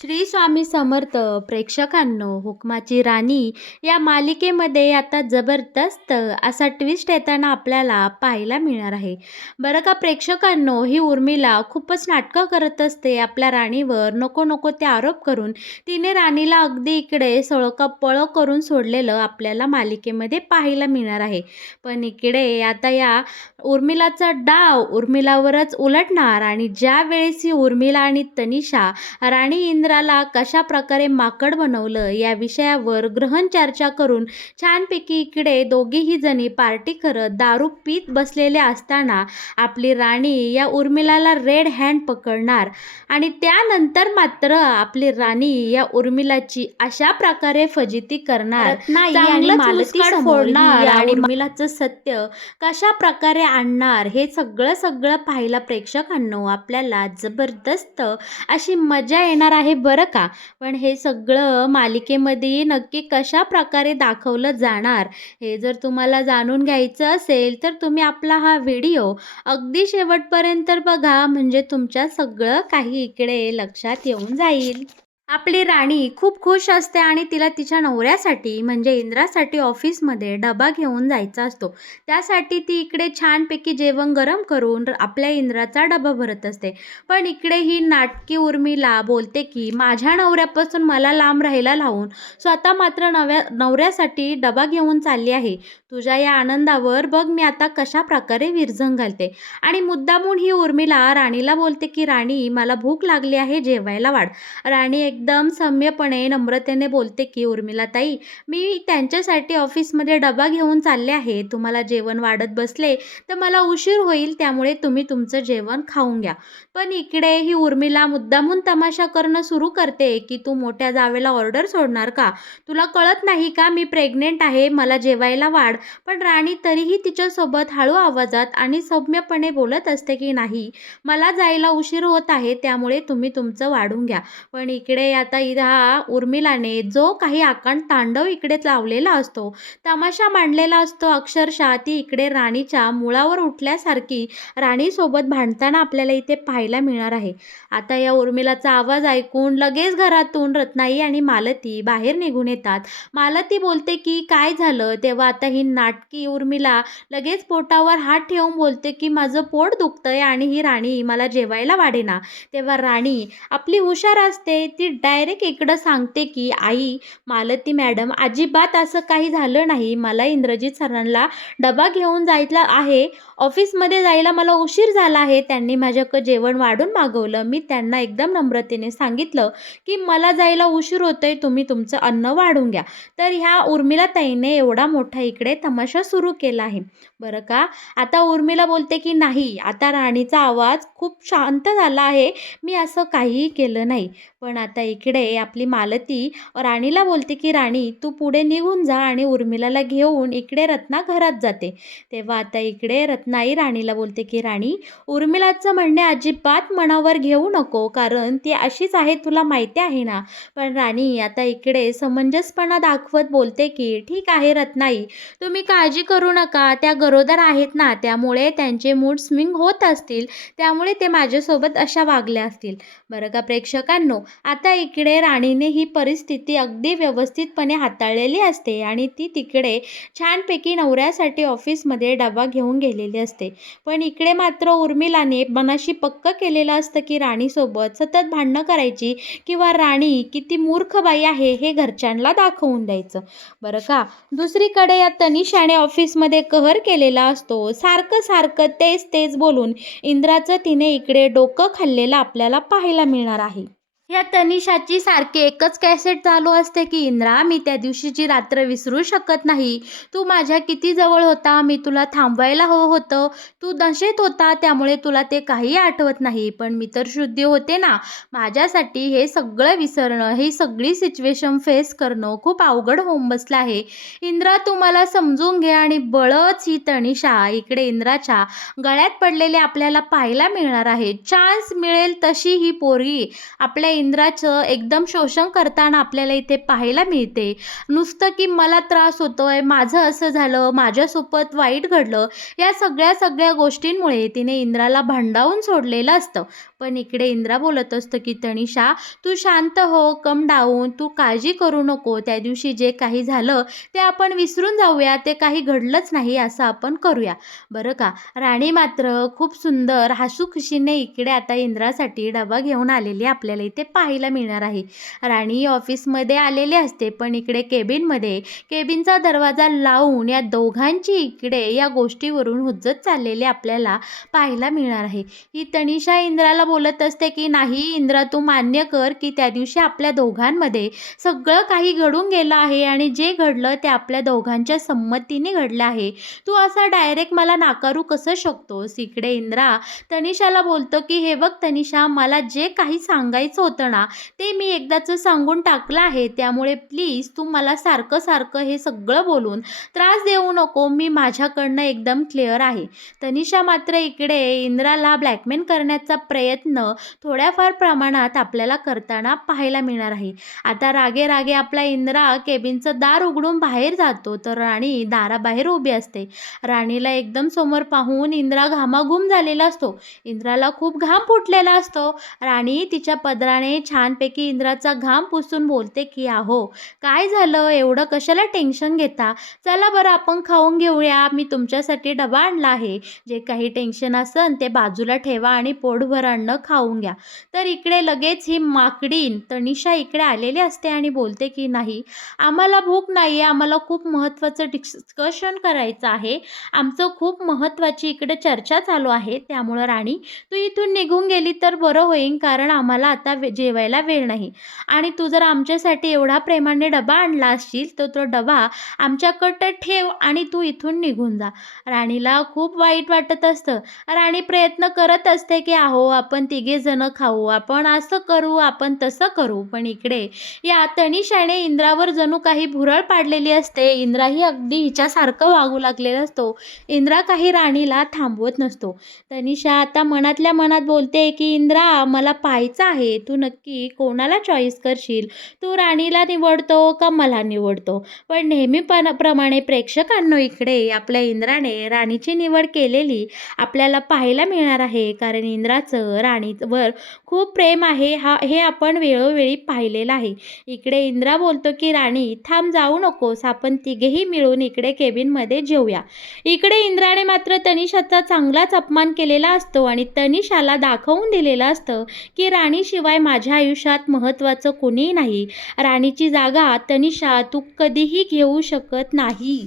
श्री स्वामी समर्थ प्रेक्षकांनो, हुकमाची राणी या मालिकेमध्ये आता जबरदस्त असा ट्विस्ट येताना आपल्याला पाहायला मिळणार आहे. बरं का प्रेक्षकांनो, ही उर्मिला खूपच नाटकं करत असते आपल्या राणीवर. नको नको ते आरोप करून तिने राणीला अगदी इकडे सळकापळ करून सोडलेलं आपल्याला मालिकेमध्ये पाहायला मिळणार आहे. पण इकडे आता या उर्मिलाचा डाव उर्मिलावरच उलटणार आणि ज्या वेळेस ही उर्मिला आणि तनिषा राणी इंद्राला कशा प्रकारे माकड बनवलं या विषयावर गहन चर्चा करून छानपैकी इकडे दोघीही जणी पार्टी करत दारू पीत बसलेल्या असताना आपली राणी या उर्मिलाला रेड हँड पकडणार आणि त्यानंतर मात्र आपली राणी या उर्मिलाची अशा प्रकारे फजिती करणार, चांगलंच मुस्काट फोडणार आणि उर्मिलाचं सत्य कशा प्रकारे आणणार हे सगळं सगळं पाहायला प्रेक्षकांनो आपल्याला जबरदस्त अशी मजा येणार आहे बरं का. पण हे सगळं मालिकेमध्ये नक्की कशा प्रकारे दाखवलं जाणार हे जर तुम्हाला जाणून घ्यायचं असेल तर तुम्ही आपला हा व्हिडिओ अगदी शेवटपर्यंत बघा, म्हणजे तुमच्या सगळं काही इकडे लक्षात येऊन जाईल. आपली राणी खूप खुश असते आणि तिला तिच्या नवऱ्यासाठी म्हणजे इंद्रासाठी ऑफिसमध्ये डबा घेऊन जायचा असतो. त्यासाठी ती इकडे छानपैकी जेवण गरम करून आपल्या इंद्राचा डबा भरत असते. पण इकडे ही नाटकी उर्मिला बोलते की माझ्या नवऱ्यापासून मला लांब राहायला लावून स्वतः मात्र नवऱ्यासाठी डबा घेऊन चालली आहे. तुझ्या या आनंदावर बघ मी आता कशा प्रकारे विरजण घालते. आणि मुद्दामून ही उर्मिला राणीला बोलते की राणी मला भूक लागली आहे, जेवायला वाढ. राणी एकदम सौम्यपणे नम्रतेने बोलते की उर्मिलाताई, मी त्यांच्यासाठी ऑफिसमध्ये डबा घेऊन चालले आहे. तुम्हाला जेवण वाढत बसले तर मला उशीर होईल, त्यामुळे तुम्ही तुमचं जेवण खाऊन घ्या. पण इकडे ही उर्मिला मुद्दामून तमाशा करणं सुरू करते की तू मोठ्या जावेला ऑर्डर सोडणार का? तुला कळत नाही का मी प्रेग्नेंट आहे, मला जेवायला वाढ. पण राणी तरीही तिच्यासोबत हळू आवाजात आणि सौम्यपणे बोलत असते की नाही, मला जायला उशीर होत आहे, त्यामुळे तुम्ही तुमचं वाढून घ्या. पण इकडे आता ह्या उर्मिलाने जो काही आकांड तांडव इकडे लावलेला असतो, तमाशा मांडलेला असतो, अक्षरशः ती इकडे राणीच्या मुळावर उठल्यासारखी राणीसोबत भांडताना आपल्याला इथे पाहायला मिळणार आहे. आता या उर्मिलाचा आवाज ऐकून लगेच घरातून रत्नाई आणि मालती बाहेर निघून येतात. मालती बोलते की काय झालं? तेव्हा आता ही नाटकी उर्मिला लगेच पोटावर हात ठेवून बोलते की माझं पोट दुखतंय आणि ही राणी मला जेवायला वाढेना. तेव्हा राणी आपली हुशार असते, ती डायरेक्ट इकडं सांगते की आई मालती मॅडम, अजिबात असं काही झालं नाही. मला इंद्रजित सरांना डबा घेऊन जायला आहे, ऑफिसमध्ये जायला मला उशीर झाला आहे. त्यांनी माझ्याकडं जेवण वाढून मागवलं. मी त्यांना एकदम नम्रतेने सांगितलं की मला जायला उशीर होतोय, तुम्ही तुमचं अन्न वाढून घ्या. तर ह्या उर्मिलाताईने एवढा मोठा इकडे तमाशा सुरू केला आहे बरं का. आता उर्मिला बोलते की नाही, आता राणीचा आवाज खूप शांत झाला आहे, मी असं काहीही केलं नाही. पण आता इकडे आपली मालती राणीला बोलते की राणी तू पुढे निघून जा आणि उर्मिलाला घेऊन इकडे रत्ना घरात जाते. तेव्हा आता इकडे रत्नाई राणीला बोलते की राणी, उर्मिलाचं म्हणणे अजिबात मनावर घेऊ नको, कारण ती अशीच आहे, तुला माहिती आहे ना. पण राणी आता इकडे समंजसपणा दाखवत बोलते की ठीक आहे रत्नाई, तुम्ही काळजी करू नका, त्या गरोदर आहेत ना, त्यामुळे त्यांचे मूड स्विंग होत असतील, त्यामुळे ते माझ्यासोबत अशा वागल्या असतील. बरं का प्रेक्षकांनो, आता इकडे राणीने ही परिस्थिती अगदी व्यवस्थितपणे हाताळलेली असते आणि ती तिकडे छानपैकी नवऱ्यासाठी ऑफिसमध्ये डबा घेऊन गेलेली असते. पण इकडे मात्र उर्मिलाने मनाशी पक्क केलेलं असतं की राणीसोबत सतत भांडणं करायची किंवा राणी किती मूर्ख बाई आहे हे घरच्यांना दाखवून द्यायचं. बरं का, दुसरीकडे या तनिषाने ऑफिसमध्ये कहर केलेला असतो, सारखं सारखं तेच तेच बोलून इंद्राचं तिने इकडे डोकं खाल्लेलं आपल्याला पाहायला मिळणार आहे. या तनिषाची सारखी एकच कॅसेट चालू असते की इंद्रा, मी त्या दिवशीची रात्र विसरू शकत नाही. तू माझ्या किती जवळ होता, मी तुला थांबवायला हवं होतं. तू नशेत होता, त्यामुळे तुला ते काही आठवत नाही. पण मी तर शुद्धी होते ना. माझ्यासाठी हे सगळं विसरणं, ही सगळी सिच्युएशन फेस करणं खूप अवघड होऊन बसलं आहे. इंद्रा तू मला समजून घे. आणि बळच ही तनिषा इकडे इंद्राच्या गळ्यात पडलेले आपल्याला पाहायला मिळणार आहे. चान्स मिळेल तशी ही पोरगी आपल्या इंद्राचं एकदम शोषण करताना आपल्याला इथे पाहायला मिळते. नुसतं की मला त्रास होतोय, माझं असं झालं, माझ्यासोबत वाईट घडलं, या सगळ्या गोष्टींमुळे तिने इंद्राला भंडावून सोडलेलं असतं. पण इकडे इंद्रा बोलत असतं की तनिषा, तू शांत हो, कम डाऊन, तू काळजी करू नको. त्या दिवशी जे काही झालं ते आपण विसरून जाऊया, ते काही घडलंच नाही असं आपण करूया. बरं का. राणी मात्र खूप सुंदर हसूखुशीने इकडे आता इंद्रासाठी डबा घेऊन आलेली आपल्याला इथे पाहायला मिळणार आहे. राणी ऑफिसमध्ये आलेली असते, पण इकडे केबिनचा दरवाजा लावून या दोघांची इकडे या गोष्टीवरून हुज्जत चाललेली आपल्याला पाहायला मिळणार आहे. ही तनिषा इंद्राला बोलत असते की नाही इंद्रा, तू मान्य कर की त्या दिवशी आपल्या दोघांमध्ये सगळं काही घडून गेलं आहे आणि जे घडलं ते आपल्या दोघांच्या संमतीने घडलं आहे. तू असा डायरेक्ट मला नाकारू कसं शकतोस? इकडे इंद्रा तनिषाला बोलतो की हे बघ तनिषा, मला जे काही सांगायचं होतं ना ते मी एकदाचं सांगून टाकलं आहे. त्यामुळे प्लीज तू मला सारखं हे सगळं बोलून त्रास देऊ नको. मी माझ्याकडनं एकदम क्लिअर आहे. तनिषा मात्र इकडे इंद्राला ब्लॅकमेल करण्याचा प्रयत्न थोड्याफार प्रमाणात आपल्याला करताना पाहायला मिळणार आहे. आता रागे आपला इंद्रा केबिनचं दार उघडून बाहेर जातो, तर राणी दाराबाहेर उभी असते. राणीला एकदम समोर पाहून इंद्रा घामाघूम झालेला असतो. इंद्राला खूप घाम फुटलेला असतो. राणी तिच्या पदराने छानपैकी इंद्राचा घाम पुसून बोलते की अहो, काय झालं? एवढं कशाला टेन्शन घेता? चला बरं आपण खाऊन घेऊया. मी तुमच्यासाठी डबा आणला आहे. जे काही टेन्शन असेल ते बाजूला ठेवा आणि पोटभर अन्न खाऊन घ्या. तर इकडे लगेच ही माकडीण तनिषा इकडे आलेली असते आणि बोलते की नाही, आम्हाला भूक नाही आहे. आम्हाला खूप महत्त्वाचं डिस्कशन करायचं आहे. आमचं खूप महत्त्वाची इकडे चर्चा चालू आहे. त्यामुळं राणी, तू इथून निघून गेली तर बरं होईल, कारण आम्हाला आता जेवायला वेळ नाही. आणि तू जर आमच्यासाठी एवढा प्रेमाने डबा आणला असशील तर तो डबा आमच्याकडं ठेव आणि तू इथून निघून जा. राणीला खूप वाईट वाटत असतं. राणी प्रयत्न करत असते की अहो, आपण तिघेजणं खाऊ, आपण असं करू, आपण तसं करू. पण इकडे या तनिषाने इंद्रावर जणू काही भुरळ पाडलेली असते. इंद्राही अगदी हिच्यासारखं वागू लागलेला असतो. इंद्रा काही राणीला थांबवत नसतो. तनिषा आता मनातल्या मनात बोलते की इंद्रा, मला पाहायचं आहे तू नक्की कोणाला चॉईस करशील? तू राणीला निवडतो का मला निवडतो? पण नेहमीप्रमाणे प्रेक्षकांनो इकडे आपल्या इंद्राने राणीची निवड केलेली आपल्याला पाहायला मिळणार आहे, कारण इंद्राचं राणीवर खूप प्रेम आहे. हे आपण वेळोवेळी पाहिलेलं आहे. इकडे इंद्रा बोलतो की राणी थांब, जाऊ नकोस, आपण तिघेही मिळून इकडे केबिनमध्ये जेऊया. इकडे इंद्राने मात्र तनिषाचा चांगलाच अपमान केलेला असतो आणि तनिषाला दाखवून दिलेलं असतं की राणीशिवाय माझ्या आयुष्यात महत्त्वाचं कोणीही नाही. राणीची जागा तनिषा तू कधीही घेऊ शकत नाही.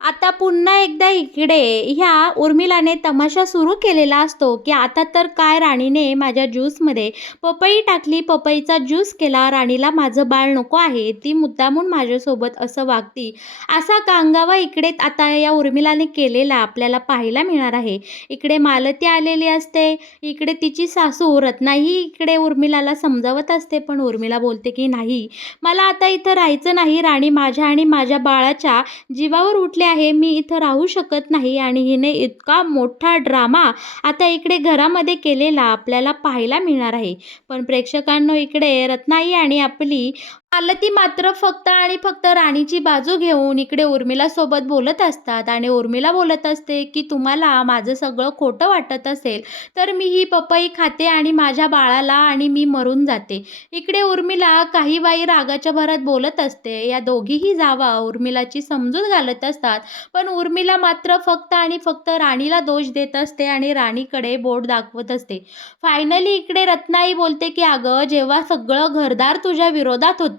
आता पुन्हा एकदा इकडे ह्या उर्मिलाने तमाशा सुरू केलेला असतो की आता तर काय, राणीने माझ्या ज्यूसमध्ये पपई टाकली, पपईचा ज्यूस केला. राणीला माझं बाळ नको आहे, ती मुद्दामून माझ्यासोबत असं वागती, असा कांगावा इकडे आता या उर्मिलाने केलेला आपल्याला पाहायला मिळणार आहे. इकडे मालती आलेली असते. इकडे तिची सासू रत्नाही इकडे उर्मिलाला समजावत असते, पण उर्मिला बोलते की नाही, मला आता इथं राहायचं नाही. राणी माझ्या आणि माझ्या बाळाच्या जीवावर उठले आहे, मी इथं राहू शकत नाही. आणि हिने इतका मोठा ड्रामा आता इकडे घरामध्ये केलेला आपल्याला पाहायला मिळणार आहे. पण प्रेक्षकांनो इकडे रत्नाई आणि आपली मालती मात्र फक्त आणि फक्त राणीची बाजू घेऊन इकडे उर्मिलासोबत बोलत असतात आणि उर्मिला बोलत असते की तुम्हाला माझं सगळं खोटं वाटत असेल तर मी ही पपई खाते आणि माझ्या बाळाला आणि मी मरून जाते. इकडे उर्मिला काही बाई रागाच्या भरात बोलत असते. या दोघीही जावा उर्मिलाची समजूत घालत असतात, पण उर्मिला मात्र फक्त आणि फक्त राणीला दोष देत असते आणि राणीकडे बोट दाखवत असते. फायनली इकडे रत्नाई बोलते की अगं, जेव्हा सगळं घरदार तुझ्या विरोधात होतं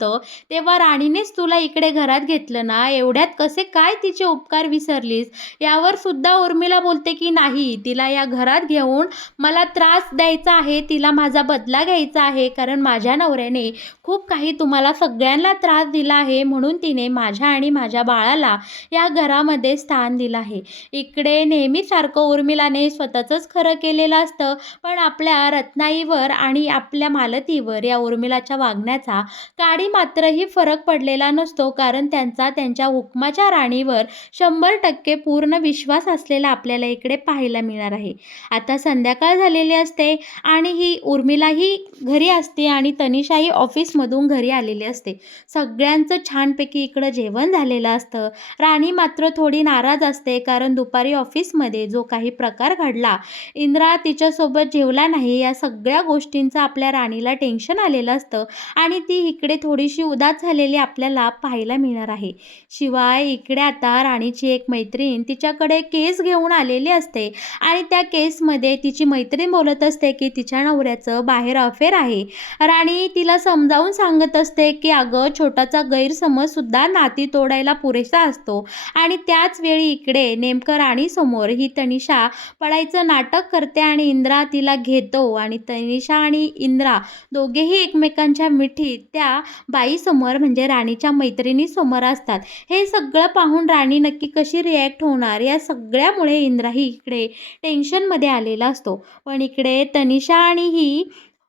तेव्हा राणीनेच तुला इकडे घरात घेतलं ना, एवढ्यात कसे काय तिचे उपकार विसरलीस? यावर सुद्धा उर्मिला बोलते की नाही, तिला या घरात घेऊन मला त्रास द्यायचा आहे, तिला माझा बदला घ्यायचा आहे, कारण माझ्या नवऱ्याने खूप काही तुम्हाला सगळ्यांना त्रास दिला आहे, म्हणून तिने माझ्या आणि माझ्या बाळाला या घरामध्ये स्थान दिलं आहे. इकडे नेहमीसारखं उर्मिलाने स्वतःचंच खरं केलेलं असतं, पण आपल्या रत्नाईवर आणि आपल्या मालतीवर या उर्मिलाच्या वागण्याचा काडी मात्रही फरक पडलेला नसतो, कारण त्यांचा त्यांच्या हुकमाच्या राणीवर 100% पूर्ण विश्वास असलेला आपल्याला इकडे पाहायला मिळणार आहे. आता संध्याकाळ झालेली असते आणि ही उर्मिलाही घरी असते आणि तनिषाही ऑफिसमधून घरी आलेली असते. सगळ्यांचं छानपैकी इकडं जेवण झालेलं असतं. राणी मात्र थोडी नाराज असते, कारण दुपारी ऑफिसमध्ये जो काही प्रकार घडला, इंद्रा तिच्यासोबत जेवला नाही, या सगळ्या गोष्टींचं आपल्या राणीला टेन्शन आलेलं असतं आणि ती इकडे थोडीशी उदास झालेली आपल्याला पाहायला मिळणार आहे. शिवाय इकडे आता राणीची एक मैत्रीण तिच्याकडे केस घेऊन आलेली असते आणि त्या केसमध्ये तिची मैत्रीण बोलत असते की तिच्या नवऱ्याचं बाहेर अफेअर आहे. राणी तिला समजावून सांगत असते की अगं, छोटासा गैरसमजसुद्धा नाती तोडायला पुरेसा असतो. आणि त्याच वेळी इकडे नेमकं राणीसमोर ही तनिषा पडायचं नाटक करते आणि इंद्रा तिला घेतो आणि तनिषा आणि इंद्रा दोघेही एकमेकांच्या मिठीत त्या बाईसमोर म्हणजे राणीच्या मैत्रिणीसमोर असतात. हे सगळं पाहून राणी नक्की कशी रिॲक्ट होणार, या सगळ्यामुळे इंद्राही इकडे टेन्शनमध्ये आलेला असतो. पण इकडे तनिषा आणि ही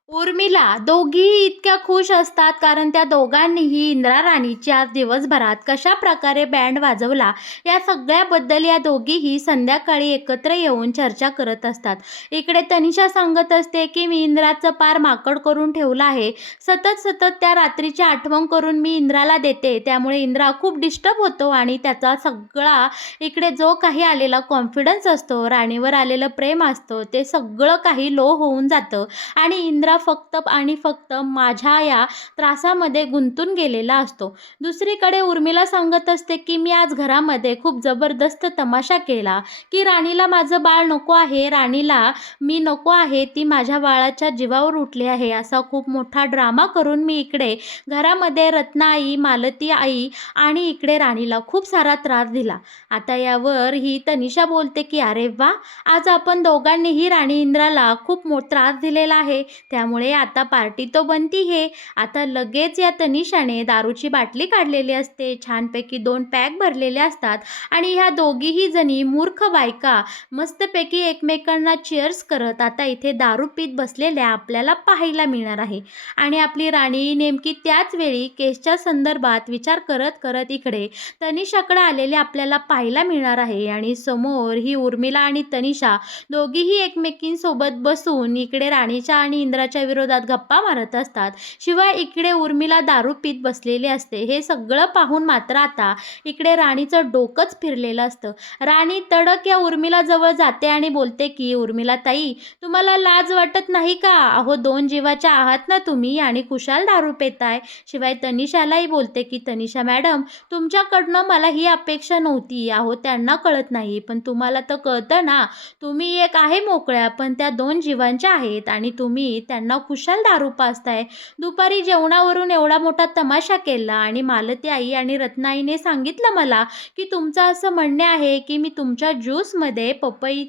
उर्मिला दोघीही इतक्या खुश असतात, कारण त्या दोघांनीही इंदिरा राणीची आज दिवसभरात कशा प्रकारे बँड वाजवला, या सगळ्याबद्दल या दोघीही संध्याकाळी एकत्र येऊन चर्चा करत असतात. इकडे तनिषा सांगत असते की मी इंद्राचं पार माकड करून ठेवलं आहे. सतत सतत त्या रात्रीची आठवण करून मी इंद्राला देते, त्यामुळे इंद्रा खूप डिस्टर्ब होतो आणि त्याचा सगळा इकडे जो काही आलेला कॉन्फिडन्स असतो, राणीवर आलेलं प्रेम असतं, ते सगळं काही लो होऊन जातं आणि इंद्रा फक्त आणि फक्त माझ्या या त्रासामध्ये गुंतून गेलेला असतो. दुसरीकडे उर्मिला सांगत असते की मी आज घरामध्ये खूप जबरदस्त तमाशा केला की राणीला माझं बाळ नको आहे, राणीला मी नको आहे, ती माझ्या बाळाच्या जीवावर उठली आहे, असा खूप मोठा ड्रामा करून मी इकडे घरामध्ये रत्नाई, मालती आई आणि इकडे राणीला खूप सारा त्रास दिला. आता यावर ही तनिषा बोलते की अरे वा, आज आपण दोघांनीही राणी इंद्राला खूप त्रास दिलेला आहे, त्यामुळे आता पार्टी तो बनती है. आता लगेच या तनिषाने दारूची बाटली काढलेली असते, छानपैकी 2 पॅक भरलेले असतात आणि ह्या दोघीही जणी मूर्ख बायका मस्तपैकी एकमेकांना चीअर्स करत आता इथे दारू पीत बसलेल्या आपल्याला पाहायला मिळणार आहे. आणि आपली राणी नेमकी त्याच वेळी केसच्या संदर्भात विचार करत करत इकडे तनिषाकडे आलेले आपल्याला पाहायला मिळणार आहे. आणि समोर ही उर्मिला आणि तनिषा दोघीही एकमेकींसोबत बसून इकडे राणीच्या आणि इंद्राच्या विरोधात गप्पा मारत असतात. शिवाय इकडे उर्मिला दारू पीत बसलेली असते. हे सगळं पाहून मात्र आता इकडे राणीचं डोकंच फिरलेलं असतं. राणी तडक या उर्मिला जवळ जाते आणि बोलते की उर्मिला ताई, तुम्हाला लाज वाटत नाही का? अहो, 2 जीवाच्या आहात ना तुम्ही आणि कुशाल दारू पेताय. शिवाय तनिषालाही बोलते की तनिषा मॅडम, तुमच्याकडनं मला ही अपेक्षा नव्हती. अहो, त्यांना कळत नाही, पण तुम्हाला तर कळतं ना, तुम्ही एक आहे मोकळ्या, पण त्या 2 जीवांच्या आहेत आणि तुम्ही त्यांना कुशाल दारू पाजताय. दुपारी जेवणावरून एवढा मोठा तमाशा केला आणि मालती आई आणि रत्नाईने सांगितलं मला की तुमचं असं म्हणणे आहे की मी तुमच्या ज्यूसमध्ये पपई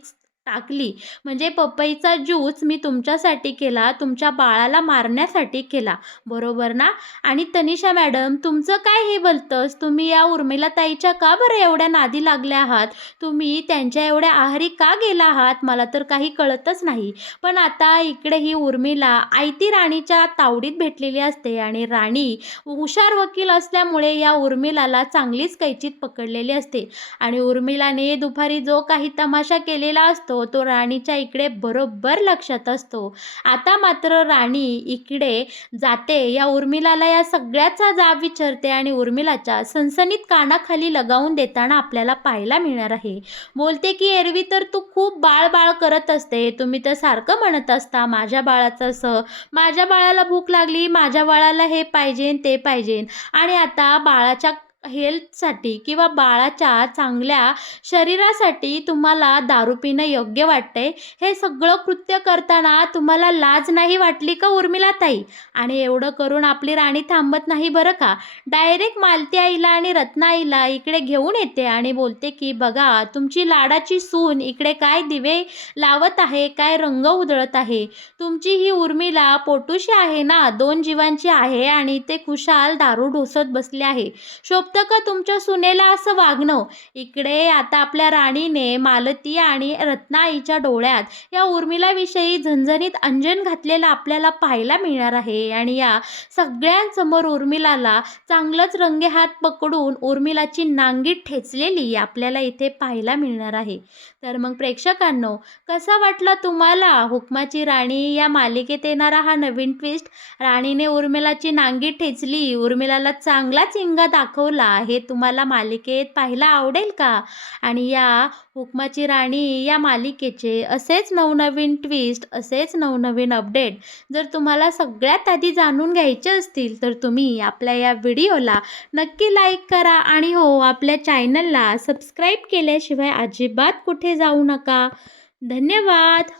टाकली, म्हणजे पपईचा ज्यूस मी तुमच्यासाठी केला, तुमच्या बाळाला मारण्यासाठी केला, बरोबर ना? आणि तनिषा मॅडम, तुमचं काय हे भलतंच? तुम्ही या उर्मिला ताईच्या का बरं एवढ्या नादी लागल्या आहात? तुम्ही त्यांच्या एवढ्या आहारी का गेला आहात? मला तर काही कळतच नाही. पण आता इकडे ही उर्मिला आयती राणीच्या तावडीत भेटलेली असते आणि राणी हुशार वकील असल्यामुळे या उर्मिलाला चांगलीच कैचीत पकडलेली असते आणि उर्मिलाने दुपारी जो काही तमाशा केलेला असतो तो राणीच्या इकडे बरोबर लक्षात असतो. आता मात्र राणी इकडे जाते, या उर्मिलाला या सगळ्याचा जाब विचारते आणि उर्मिलाच्या सणसणीत कानाखाली लगावून देताना आपल्याला पाहायला मिळणार आहे. बोलते की एरवी तर तू खूप बाळ करत असते, तुम्ही तर सारखं म्हणत असता माझ्या बाळाचं असं, माझ्या बाळाला भूक लागली, माझ्या बाळाला हे पाहिजे ते पाहिजे, आणि आता बाळाच्या हेल्थसाठी किंवा बाळाच्या चांगल्या शरीरासाठी तुम्हाला दारू पिणं योग्य वाटतंय. हे सगळं कृत्य करताना तुम्हाला लाज नाही वाटली का उर्मिलाताई? आणि एवढं करून आपली राणी थांबत नाही बरं का. डायरेक्ट मालती आईला आणि रत्नाईला इकडे घेऊन येते आणि बोलते की बघा, तुमची लाडाची सून इकडे काय दिवे लावत आहे, काय रंग उधळत आहे. तुमची ही उर्मिला पोटूशी आहे ना, 2 जीवांची आहे आणि ते खुशाल दारू ढोसत बसले आहे. शोभतं शोभतं का तुमच्या सुनेला असं वागणं? इकडे आता आपल्या राणीने मालती आणि रत्नाआईच्या डोळ्यात या उर्मिलाविषयी झणझणीत अंजन घातलेलं आपल्याला पाहायला मिळणार आहे आणि या सगळ्यांसमोर उर्मिलाला चांगलंच रंगेहात पकडून उर्मिलाची नांगी ठेचलेली आपल्याला इथे पाहायला मिळणार आहे. तर मग प्रेक्षकांनो, कसा वाटला तुम्हाला हुकमाची राणी या मालिकेत येणारा हा नवीन ट्विस्ट? राणीने उर्मिलाची नांगी ठेचली, उर्मिलाला चांगला चिंगा दाखवला, हे तुम्हाला मालिकेत पाहायला आवडेल का? आणि या हुकमाची राणी या मालिकेचे असेच नवनवीन ट्विस्ट, असेच नवनवीन अपडेट जर तुम्हाला सगळ्यात आधी जाणून घ्यायचे असतील, तर तुम्ही आपल्या या व्हिडिओला नक्की लाईक करा आणि हो, आपल्या चॅनलला सबस्क्राईब केल्याशिवाय अजिबात कुठे जाऊ नका. धन्यवाद.